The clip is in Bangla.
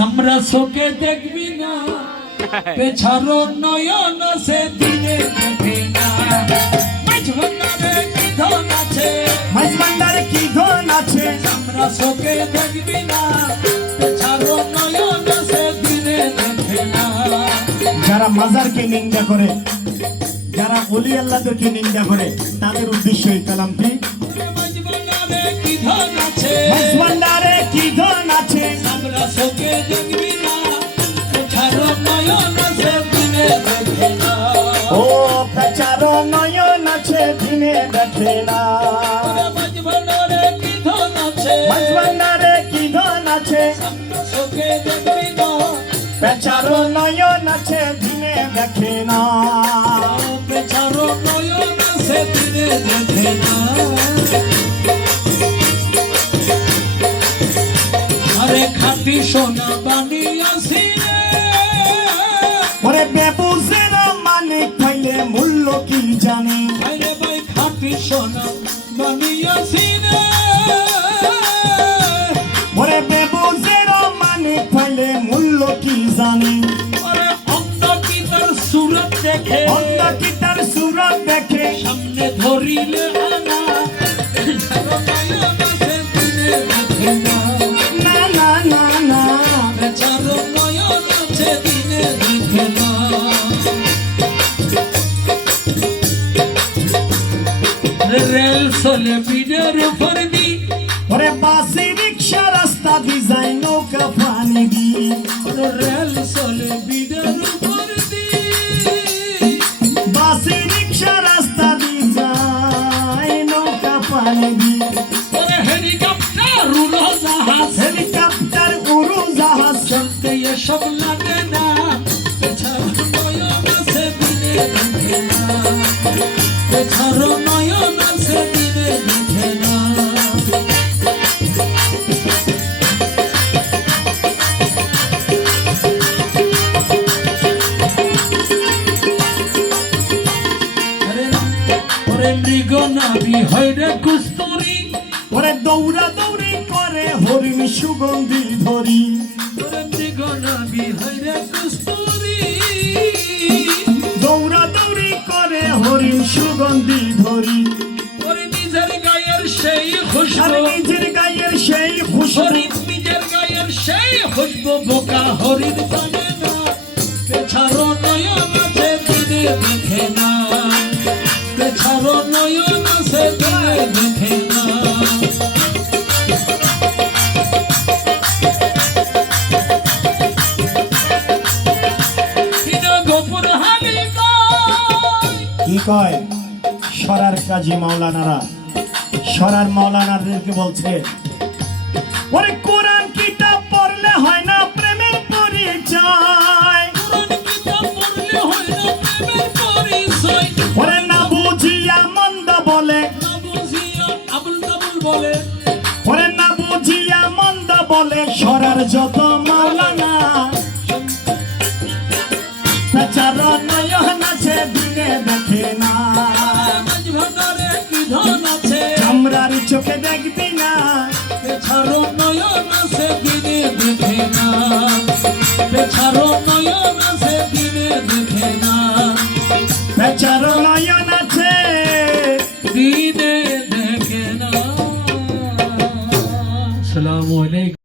সামরা চোখে দেখবি না, পেছারো নয়ন সে দিনে দেখে না। মাঝ ভান্ডারে কি ধন আছে, মাঝ ভান্ডারে কি ধন আছে, সামরা চোখে দেখবি না, পেছারো নয়ন সে দিনে দেখে না। যারা মাজারকে নিন্দা করে, যারা ওলি আল্লাহদেরকে নিন্দা করে, তাদের উদ্দেশ্য এই কালামটি। মাঝ ভান্ডারে কি ধন আছে, মাঝ ভান্ডারে কি ধন আছে, সামরা চোখে দেখবি না, পেছারো নয়ন সে দিনে দেখে না। ও পেছারো নয়ন আছে দিনে দেখে না। মাঝ ভান্ডারে কি ধন আছে, মাঝ ভান্ডারে কি ধন আছে, সামরা চোখে দেখবি না, পেছারো নয়ন আছে দিনে দেখে না। পেছারো নয়ন সে দিনে দেখে না। আরে খাঁটি সোনা বানিয়াছি রে, ওরে বেবুজের মানিক খাইলে মূল্য কি জানে, আরে ভাই খাঁটি সোনা বানিয়াছি রে। ওরে বেবুজের মানিক খাইলে মূল্য কি জানে। আরে অন্ধ কি তার সুরত দেখে, অন্ধ কি তার সুরত দেখে, সামনে ধরিলে আনা, পেছারো নয়ন সে দিনে দেখে না। না না না না, পেছারো নয়ন সে দিনে দেখে না। রেল চলে বিডের উপর দি, ওরে বাসি রিক্সা রাস্তা দি যায় নৌকা পানি দি, রেল চলে বিডের উপর দি, বাসি রিক্সা রাস্তা দি যায় নৌকা পানি দি, ওরে হেলিকপ্টার উড়োজাহাজ, হেলিকপ্টার উড়োজাহাজ চলতে এসব লাগে না, পেছারো নয়ন সে দিনে দেখে না। পেছারো নয়ন সে দিনে দেখে না। ওরে মৃগ নাবি হয় রে কুস্তুরি, ওরে দৌড়া দৌড়ি করে হরিণ সুগন্ধি ধরি, ওরে মৃগ নাবি হয় রে কুস্তুরি, দৌড়া দৌড়ি করে হরিণ সুগন্ধি ধরি, ওরে নিজের গায়ের সেই আর খুশবু, নিজের গায়ের সেই খুশবু, হরিণ নিজের গায়ের সেই খুশবু বোকা হরিণ জানে না। পেছারো নয়ন সে দিনে দেখে না, পেছারো নয়ন সে দিনে দেখে না। গোপুর হালি কি কয় সরার কাজী মাওলানারা, সরার মাওলানাদেরকে বলছে, ওরে কোরআন কিতাব পড়লে হয় না প্রেমের পরিচয়, ওরে না বুঝিয়া মন্দ বলে, ওরে না বুঝিয়া মন্দ বলে সরার যত মাওলানা। পেছারো নয়ন আছে দিনে দেখে না, চামড়ার চোখে দেখবি না, পেছারো নয়ন সে দিনে দেখে না, পেছারো নয়ন সে দিনে দেখে না, পেছারো নয়ন আছে দিনে দেখে না। আসসালামু আলাইকুম।